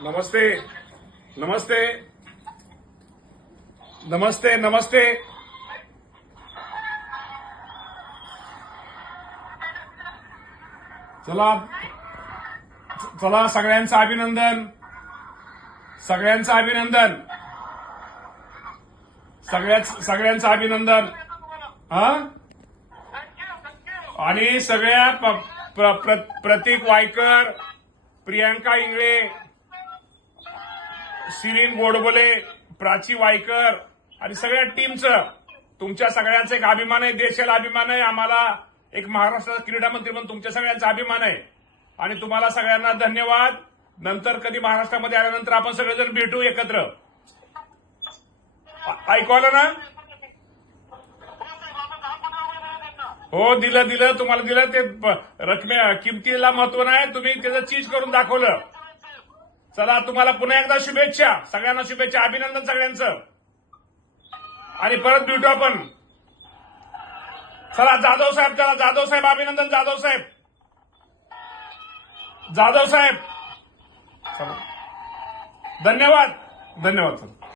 नमस्ते नमस्ते नमस्ते नमस्ते चला चला सगळ्यांचं अभिनंदन सगळ्यांचं अभिनंदन सगळ्यांचं अभिनंदन हा आणि सगळ्या प्रतीक वायकर, प्रियांका इंगळे, शिरीन गोडबोले, प्राची वायकर आणि सगळ्या टीमचं तुमच्या सगळ्यांचा एक अभिमान आहे, देशाला अभिमान आहे, आम्हाला एक महाराष्ट्राचा क्रीडा मंत्री म्हणून तुमच्या सगळ्यांचा अभिमान आहे आणि तुम्हाला सगळ्यांना धन्यवाद. नंतर कधी महाराष्ट्रामध्ये आल्यानंतर आपण सगळेजण भेटू एकत्र. ऐकू आलं ना? हो दिलं तुम्हाला दिलं ते किमतीला महत्व नाही, तुम्ही त्याचं चीज करून दाखवलं. चला तुम्हाला पुन्हा एकदा शुभेच्छा, सगळ्यांना शुभेच्छा, अभिनंदन सगळ्यांचं आणि परत भेटू आपण. चला जाधव साहेब, चला जाधव साहेब अभिनंदन, जाधव साहेब धन्यवाद धन्यवाद.